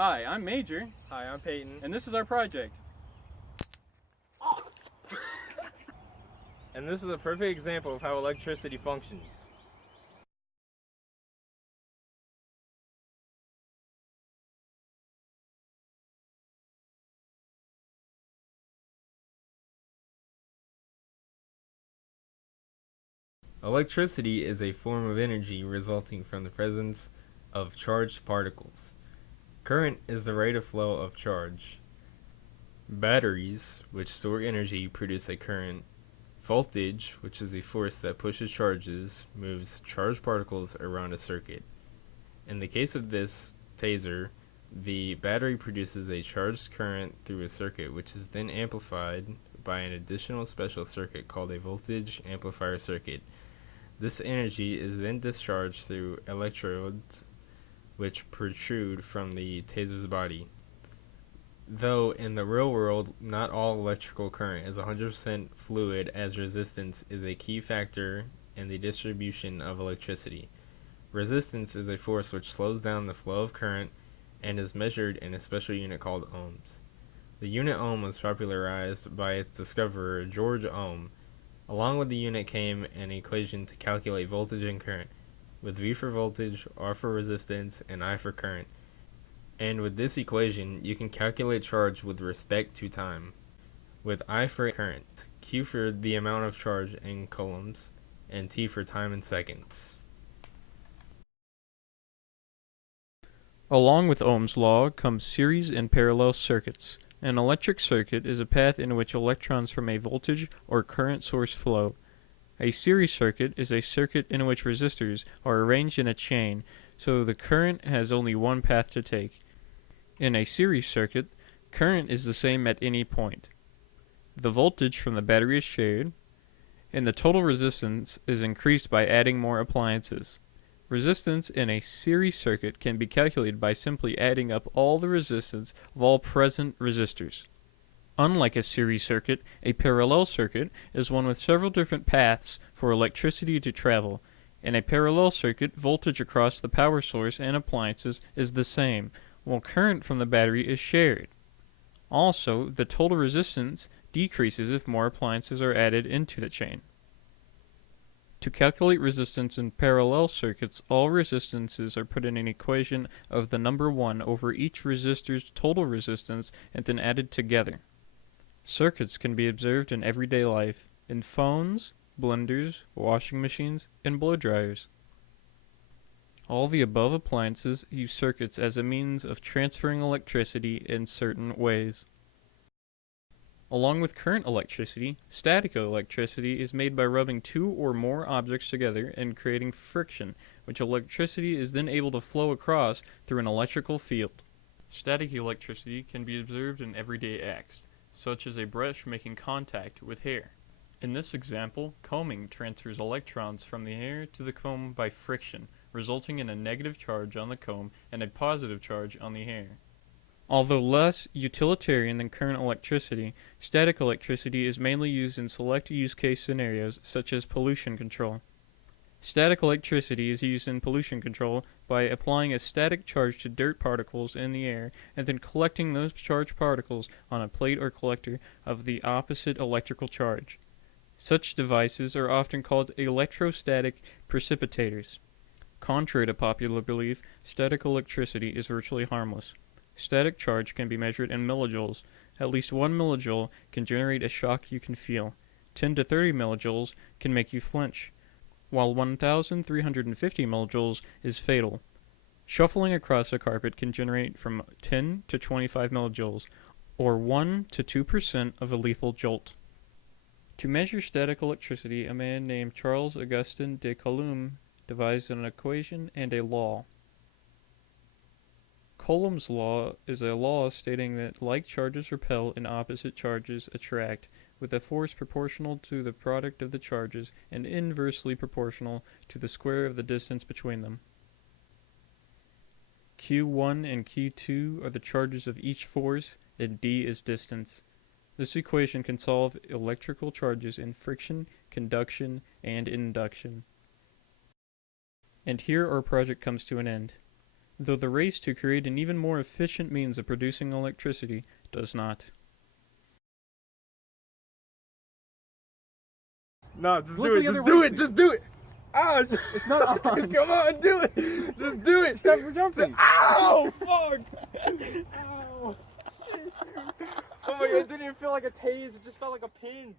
Hi, I'm Major, Hi, I'm Payton, and this is our project. and this is a perfect example of how electricity functions. Electricity is a form of energy resulting from the presence of charged particles. Current is the rate of flow of charge. Batteries, which store energy, produce a current. Voltage, which is the force that pushes charges, moves charged particles around a circuit. In the case of this taser, the battery produces a charged current through a circuit, which is then amplified by an additional special circuit called a voltage amplifier circuit. This energy is then discharged through electrodes, which protrude from the taser's body. Though in the real world, not all electrical current is 100% fluid, as resistance is a key factor in the distribution of electricity. Resistance is a force which slows down the flow of current and is measured in a special unit called ohms. The unit ohm was popularized by its discoverer, George Ohm. Along with the unit came an equation to calculate voltage and current, with V for voltage, R for resistance, and I for current. And with this equation, you can calculate charge with respect to time, with I for current, Q for the amount of charge in coulombs, and T for time in seconds. Along with Ohm's law comes series and parallel circuits. An electric circuit is a path in which electrons from a voltage or current source flow. A series circuit is a circuit in which resistors are arranged in a chain, so the current has only one path to take. In a series circuit, current is the same at any point. The voltage from the battery is shared, and the total resistance is increased by adding more appliances. Resistance in a series circuit can be calculated by simply adding up all the resistance of all present resistors. Unlike a series circuit, a parallel circuit is one with several different paths for electricity to travel. In a parallel circuit, voltage across the power source and appliances is the same, while current from the battery is shared. Also, the total resistance decreases if more appliances are added into the chain. To calculate resistance in parallel circuits, all resistances are put in an equation of the number 1 over each resistor's total resistance and then added together. Circuits can be observed in everyday life, in phones, blenders, washing machines, and blow dryers. All the above appliances use circuits as a means of transferring electricity in certain ways. Along with current electricity, static electricity is made by rubbing two or more objects together and creating friction, which electricity is then able to flow across through an electrical field. Static electricity can be observed in everyday acts, such as a brush making contact with hair. In this example, combing transfers electrons from the hair to the comb by friction, resulting in a negative charge on the comb and a positive charge on the hair. Although less utilitarian than current electricity, static electricity is mainly used in select use case scenarios such as pollution control. Static electricity is used in pollution control by applying a static charge to dirt particles in the air and then collecting those charged particles on a plate or collector of the opposite electrical charge. Such devices are often called electrostatic precipitators. Contrary to popular belief, static electricity is virtually harmless. Static charge can be measured in millijoules. At least 1 millijoule can generate a shock you can feel. 10 to 30 millijoules can make you flinch, while 1,350 millijoules is fatal. Shuffling across a carpet can generate from 10 to 25 millijoules, or 1 to 2% of a lethal jolt. To measure static electricity, a man named Charles Augustin de Coulomb devised an equation and a law. Coulomb's law is a law stating that like charges repel and opposite charges attract, with a force proportional to the product of the charges and inversely proportional to the square of the distance between them. Q1 and Q2 are the charges of each force, and D is distance. This equation can solve electrical charges in friction, conduction, and induction. And here our project comes to an end. though the race to create an even more efficient means of producing electricity does not. No, just Look do it. the other Just do way, it. please. Just do it. Ah, It's not on. come on, do it. Just do it. Stop jumping. Ow! Fuck! Ow! Shit. Oh my god, it didn't even feel like a tase. It just felt like a pinch.